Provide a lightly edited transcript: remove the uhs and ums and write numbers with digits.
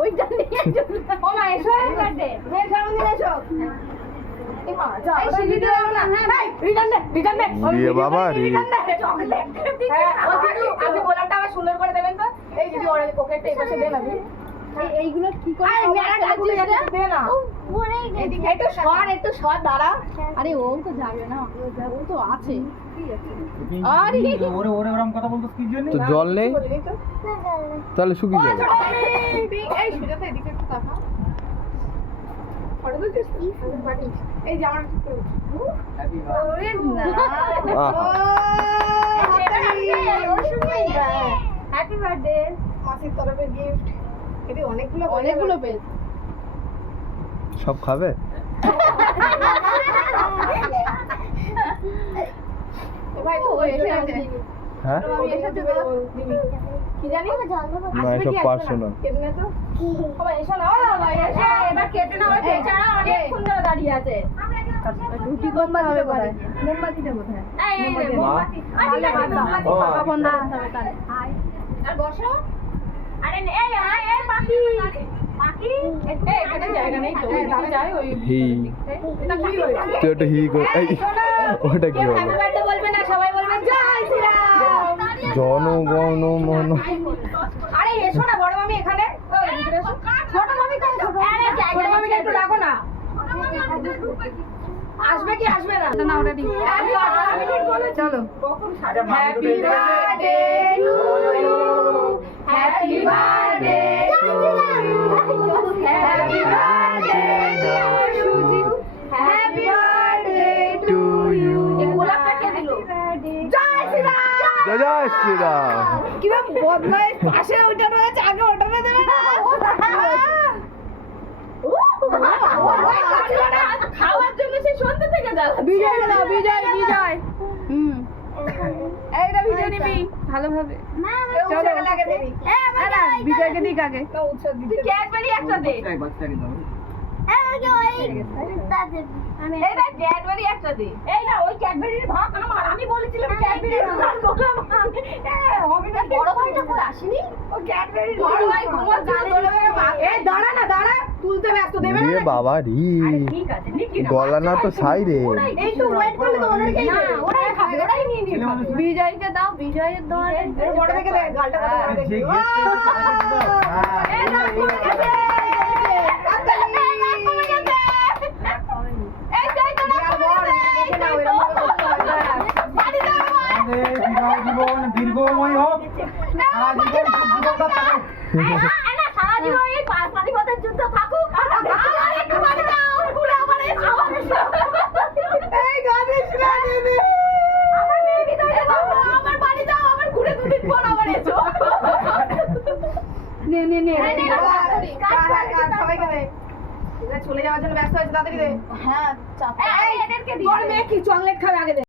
ওইটা নিয়ে ও মা এসো বার্থডে মেয়ের জন্মদিন এসো সুন্দর করে দেবেন তো এই যদি পকেটটা এই পাশে দেন আপনি এইগুলো কি করে একটু সর দাঁড়া আরে ও তো যাবে না ও তো আছে তো জল নেই তাহলে শুকিয়ে যাবে এই যে আমার হ্যাপি বার্থডে মাসির তরফে গিফট এটি অনেকগুলো পেজ সব খাবে ভাই তো এসে আছে হ্যাঁ কি জানি না এসব পার্সোনাল কেটে নে তো বাবা এসো না বাবা এসে এবার কেটে নাও ওই বেচারা অনেকক্ষণ ধরে দাঁড়িয়ে আছে রুটি কোনবার হবে কোথায় মোমবাতিটা কোথায় এই মোমবাতি আরে বাবা বন্ধ করতে হবে তাহলে আর বসো আরে এই এই পাখি পাখি এই এখানে জায়গা নেই তো দাঁড়া যায় ওই হি এটা কি হইছে তুই একটা হি কর এই ওটা কি হলো হ্যাপি বার্থডে বলবে না সবাই বলবে জয় শ্রীরাম জনগণ মন আরে এসো না বড় মামি এখানে ছোট মামি কই আরে ছোট মামিকে একটু ডাকো না আসবে কি আসবে না না ওটা ঠিক চলো happy birthday to you happy birthday to you happy birthday Suji happy birthday to you গোলাপটা কে দিল জয় শ্রীরাম জয় শ্রীরাম কিরম বদমাইশ পাশে ওটা রয়েছে আগে ওটা না দেবে না খাওয়ার জন্য সে সন্ধ্যা থেকে যাচ্ছে বিজয় দাও বিজয় বিজয় এইটা ভিডিও নিবি ভালোভাবে চলো লাগে দেবি না বিজয়কে দিক আগে তুই ক্যাডবেরি একটা দে এই দেখ ক্যাডবেরি একটা দে এই না ওই ক্যাডবেরির ভাগ আমার আমি বলেছিলাম ক্যাডবেরির ভাগ করলাম হবে না বড় ভাইটা কই আসেনি ও ক্যাডবেরির বড় ভাই ঘুমাচ্ছে এই দাঁড়া না দাঁড়া তুলতে ব্যস্ত দেবে না এ বাবা রি ঠিক আছে গলা না তো সাই রে এই তো ওয়েট করলে তো ওদেরকেই না ওরাই খাবে ওরাই নিয়ে নিবে বিজয়কে দাও বিজয়ের দোয়ারে বড় থেকে দে গালটা কত বড় দেখি এই না কমে গেছে এই যাই তো না বাড়ি যাও জীবন দীর্ঘময় হোক সারা জীবন এই পানিপথের যুদ্ধ থাকুক একটু বাড়ি যাও ঘুরে আবার এই গানেশ না দিদি আমার মেয়ে বিদায় দাও আমার বাড়ি যাও আবার ঘুরে দুদিন পর আবার এসো নে সবাইকে দে চলে যাওয়ার জন্য ব্যস্ত আছে তাড়াতাড়ি দে হ্যাঁ চাপ এই এদেরকে দি তোর মেয়ে কি চকলেট খাবে আগে দে